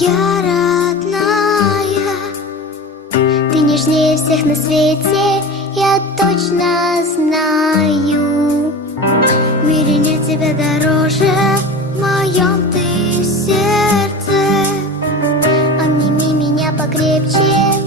моя родная. Ты нежнее всех на свете, я точно знаю. В мире нет тебя дороже, в моем ты сердце. Обними меня покрепче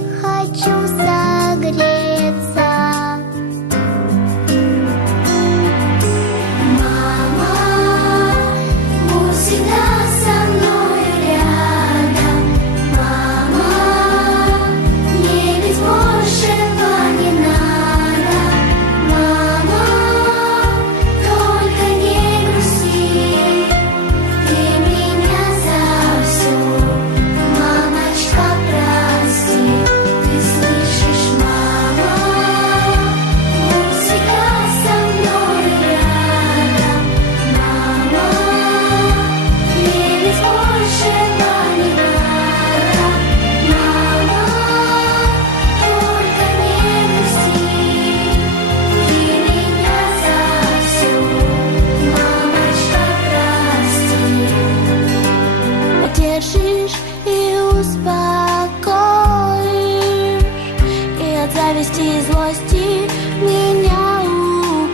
зависти и злости меня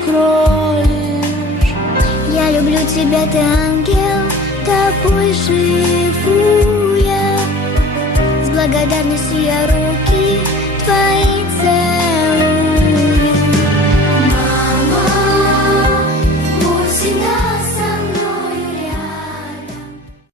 укроешь. Я люблю тебя, ты ангел, тобой живу я. С благодарностью я руки твои целую.